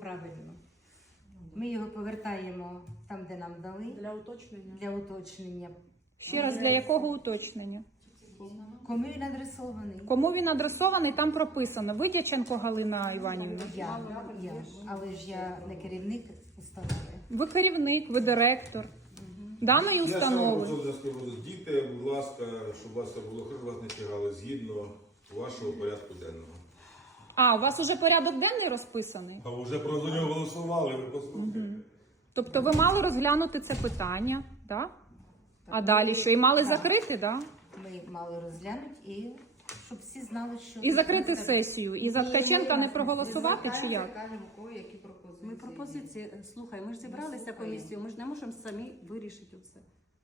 правильно. Ми його повертаємо там, де нам дали, для уточнення. Ще раз, для якого уточнення? Кому він адресований? Кому він адресований, там прописано. Ви Дяченко Галина Іванівна. Я. Але ж я не керівник установи. Ви керівник, ви директор даної установи. Я ще вам діти, будь ласка, щоб у вас все було хорошо, вас не тягали згідно вашого порядку денного. А, у вас уже порядок денний розписаний? А вже про нього голосували, ви послухайте. Тобто ви мали розглянути це питання, да? А далі що? І мали закрити, да? Ми мали розглянути і щоб всі знали, що... І закрити сесію. І за Ткаченка не проголосувати, чи як? Кажемо, у кого які пропозиції. Ми пропозиції, слухай, ми ж зібралися комісію, ми ж не можемо самі вирішити це.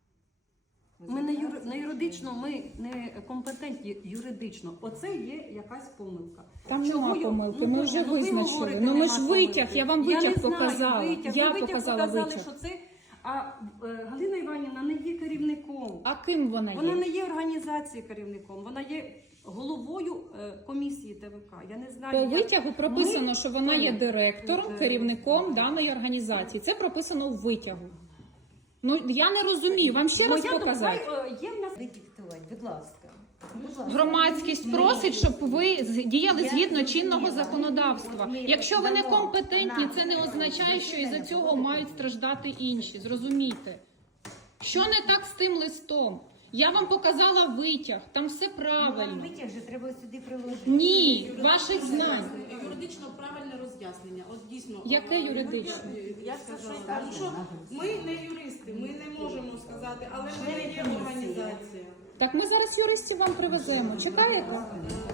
Ми не юридично, ми не компетентні юридично. Оце є якась помилка. Там Чого нема я- помилки, ми вже ви визначили. говорите, Ну ми нема ж витяг, помилки. я вам витяг не знаю, показала. витяг. Я Ви показала показали, витяг. що це, а Галина Іванівна не є керівником. А ким вона Вона є? не є організацією керівником, вона є головою комісії ТВК. Я не знаю, По як витягу прописано, ми- що вона є директором, керівником даної організації. Це прописано в витягу. Ну я не розумію, вам ще раз Моя Є показати? в нас диктувати, будь ласка. Громадськість просить, щоб ви діяли згідно чинного законодавства. Якщо ви не компетентні, це не означає, що із-за цього мають страждати інші. Зрозумійте. Що не так з тим листом? Я вам показала витяг, там все правильно. Витяг же треба сюди приложити. Ні, ваших знань. Юридично правильне роз'яснення. От дійсно. Яке юридичне? Я скажу, що ми не юристи, ми не можемо сказати, але ми не є організація. Так ми зараз юристів вам привеземо. Чекаєте?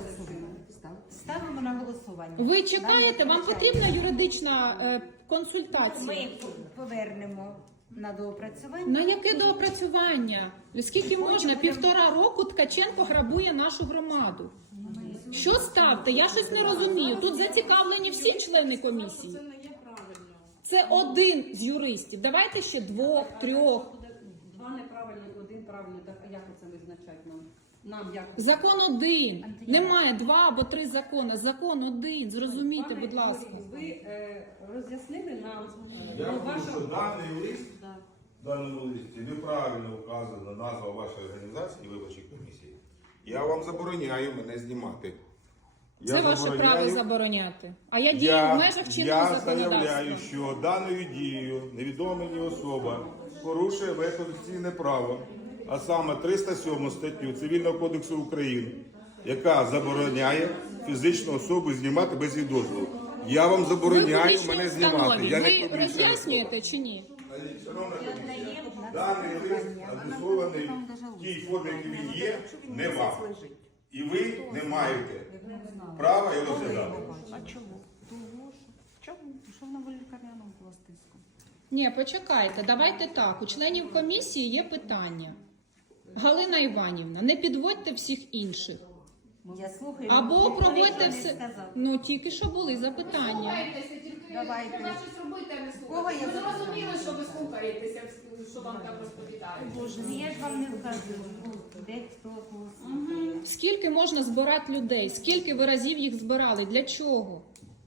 Ставимо на голосування. Ви чекаєте? Вам потрібна юридична консультація? Ми повернемо на доопрацювання. На яке доопрацювання? Скільки можна? 1,5 року Ткаченко грабує нашу громаду. Що ставте? Я щось не розумію. Тут зацікавлені всі члени комісії. Це не є правильно. Це один з юристів. Давайте ще 2, 3. Два неправильні, один правильний. Так, а як це визначати нам? Нам як? Закон один. Немає 2 або 3 закони. Закон один. Зрозумійте, будь ласка. Ви роз'яснили нам Я про думаю, що вашу... даний лист, в даному листі неправильно вказана назва вашої організації і виборчої комісії. Я вам забороняю мене знімати. Це ваше право забороняти. А я дію в межах чинного Я законодавства. заявляю, що даною дією невідома мені особа порушує моє конституційне право, а саме 307 статтю Цивільного кодексу України, яка забороняє фізичну особу знімати без її дозволу. Я вам Ви забороняю публічній мене знімати. установі. Я не Ви публічна роз'яснюєте чи ні? особа. Шановна комісія, даний лист адресований в тій формі, якій він є, не вам. І ви не маєте права його розглядати. А чому? Того, що вона в лікарняному була з тиском? Ні, почекайте, давайте так. У членів комісії є питання. Галина Іванівна, не підводьте всіх інших. Я слухаю. Або проводьте Ніхто не все. сказав. Ну, тільки що були запитання. Слухайтеся, тільки Давайте. треба щось робити, а не Кого я слухати. запитаю? Зрозуміло, що ви слухаєтеся, що вам там розповідають. Боже, ну я ж вам не вказую. Де хто кого слухає. Скільки можна збирати людей? Скільки ви разів їх збирали? Для чого?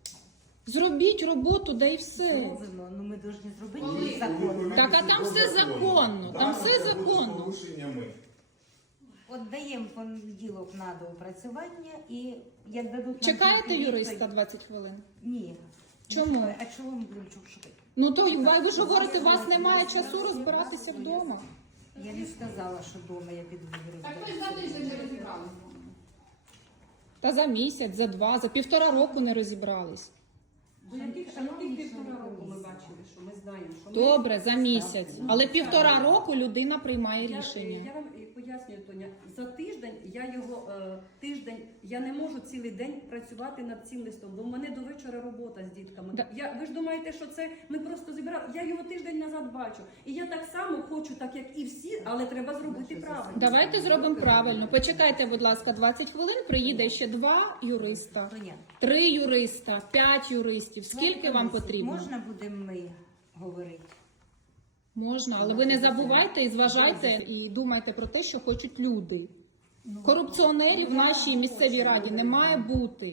Зробіть роботу, да і все. Зробимо. Ну ми повинні зробити закон. Так, а там все законно. Там все законно. З порушеннями. От даємо понеділок на доопрацювання і як дадуть нам Чекаєте тільки юриста відповідь- 20 хвилин? Ні. Чому? А чого ми будемо чого шукати? Ну то ви ж говорите, у вас немає часу розбиратися вдома. Я не сказала, що вдома я піду Так юриста. ви ж за тиждень не розібралися. Та за місяць, за 2, за 1,5 року не розібрались. До яких півтора року ми бачили, що ми знаємо, що ми... Добре, за місяць. Але 1,5 року людина приймає рішення. Я вам пояснюю, Тоня, за тиждень я не можу цілий день працювати над цим листом, бо в мене до вечора робота з дітками. Да. Ви ж думаєте, що це ми просто зібрали? Я його тиждень назад бачу. І я так само хочу, так як і всі, але треба зробити правильно. Давайте зробимо правильно. Почекайте, будь ласка, 20 хвилин, приїде ще 2 юриста, Тоня, 3 юриста, 5 юристів. Скільки вам потрібно? Можна будемо ми говорити? Можна, але ви не забувайте і зважайте і думайте про те, що хочуть люди. Корупціонерів в нашій місцевій раді не має бути.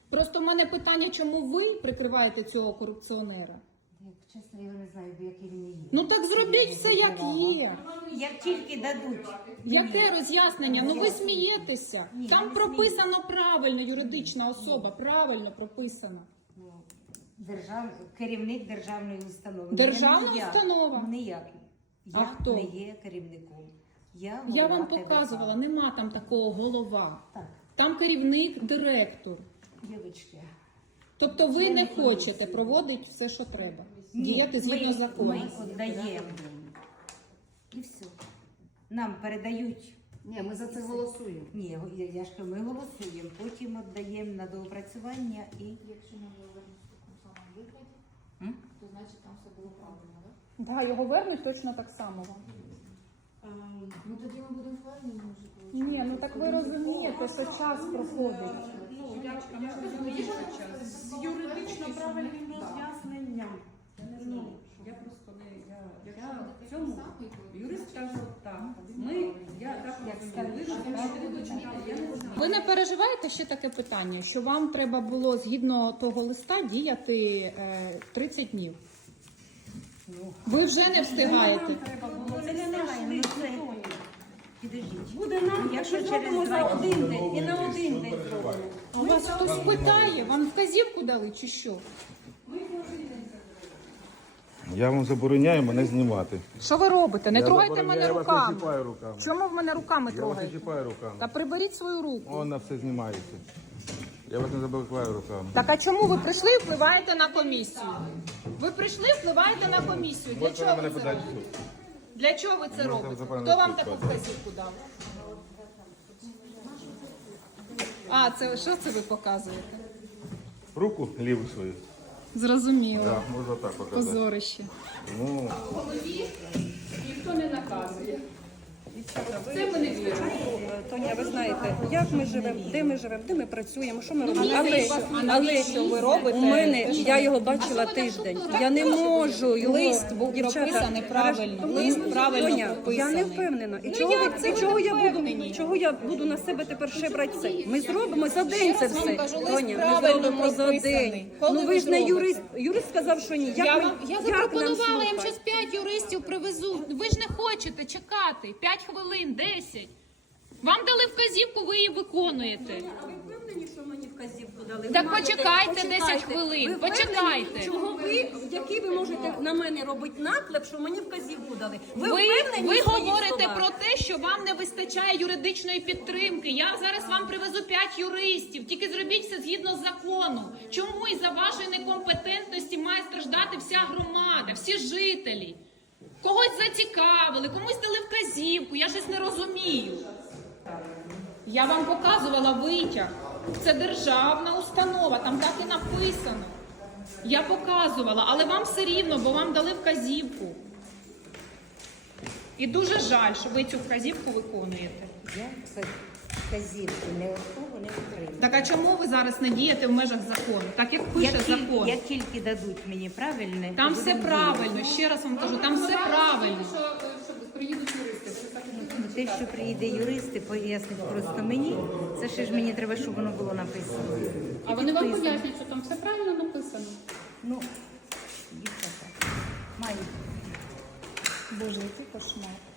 Просто в мене питання, чому ви прикриваєте цього корупціонера? Як чесно, я не знаю, який він є. Ну так зробіть все, як є. Як тільки дадуть. Яке роз'яснення? Ну ви смієтеся. Там прописано правильно, юридична особа, правильно прописано. Керівник державної установи. Державна Не я. установа? Не я. А Я хто? не є керівником. Я голова вам ТВК. показувала, нема там такого голова. Так, Там керівник, директор. дівчатки. Тобто ви не хочете проводити все, що треба. Діяти згідно закону. Ми віддаємо. І все. Нам передають. Ні, ми за це голосуємо. Ні, я ж кажу, ми голосуємо, потім віддаємо на доопрацювання і... Якщо ми його вернемо в такому самому вигляді, то значить там все було правильно, так? Да, його вернуть точно так само вам. Ну тоді ми будемо впевнені, може. Ні, ну так ви розумієте, що час проходить. Ну, я з юридично правильним роз'ясненням. Ну, Я просто не я в цьому юрист каже так. Я так як скажу, я не знаю. Ви не переживаєте ще таке питання, що вам треба було згідно того листа діяти 30 днів? Ви вже не встигаєте. Це не нормально, це... Підождіть. Буде нам, якщо зробимо за один день і на один день зробимо. У вас хтось питає, вам вказівку дали чи що? Я вам забороняю мене знімати. Що ви робите? Не Я трогайте забороняю, мене я вас не руками. чіпаю руками. Чому в мене руками Я вас не трогаєте? чіпаю руками. Та приберіть свою руку. Вона все знімається. Я вас не забиваю руками. Так а чому ви прийшли і впливаєте на комісію? Ви прийшли і впливаєте на комісію. Для Можете чого мене ви це подати в робите? суд. Для чого ви це Можна робите? запевнити Хто вам суд, таку так. вказівку дав? А, це що це ви показуєте? Руку ліву свою. Зрозуміло. Так, можна так показати. Позорище. Ну, Ніхто не наказує. Це ми не віримо. Тоня, ви знаєте, як ми живемо, де ми працюємо, що ми робимо. навіщо ви робите? У мене, я його бачила тиждень. Я не можу його... Лист був прописаний правильно. Лист правильно Тоня, прописаний. я не впевнена. І Ну, чого, як це ви чого не я впевнені? буду, чого я буду на себе тепер ще брати це? Ми зробимо за день це раз вам все. кажу, лист Тоня, ми правильно зробимо за прописаний. день. Коли Ну ви ви ж не зробите? юрист. Юрист сказав, що ні. Як Я нам запропонувала їм слухати? щось 5 юристів привезу. Ви ж не хочете чекати. 5 хвилин, 10. Вам дали вказівку, ви її виконуєте. А ви впевнені, що мені вказівку дали? Так Ви маєте- почекайте 10 хвилин, Ви впевнені, почекайте. Чого ви, який ви можете на мене робити наклеп, що мені вказівку дали? Ви впевнені в своїх говорите словах? про те, що вам не вистачає юридичної підтримки. Я зараз вам привезу 5 юристів. Тільки зробіть все згідно з законом. Чому із-за вашої некомпетентності має страждати вся громада, всі жителі? Когось зацікавили, комусь дали вказівку. Я щось не розумію. Я вам показувала витяг. Це державна установа, там так і написано. Я показувала, але вам все рівно, бо вам дали вказівку. І дуже жаль, що ви цю вказівку виконуєте. Я, кстати, вказівку не особу не отримую. Так а чому ви зараз не дієте в межах закону? Так як пише закон. Як тільки дадуть мені правильне, Там то все будемо правильно, ще раз вам кажу, там все правильно. Що приїдуть юристи, ви так і не діяти. Те, що приїде юрист і пояснить просто мені, це ще ж мені треба, щоб воно було написано. А вони вам пояснять, що там все правильно написано. Ну, дівчата, мають. Боже, який кошмар.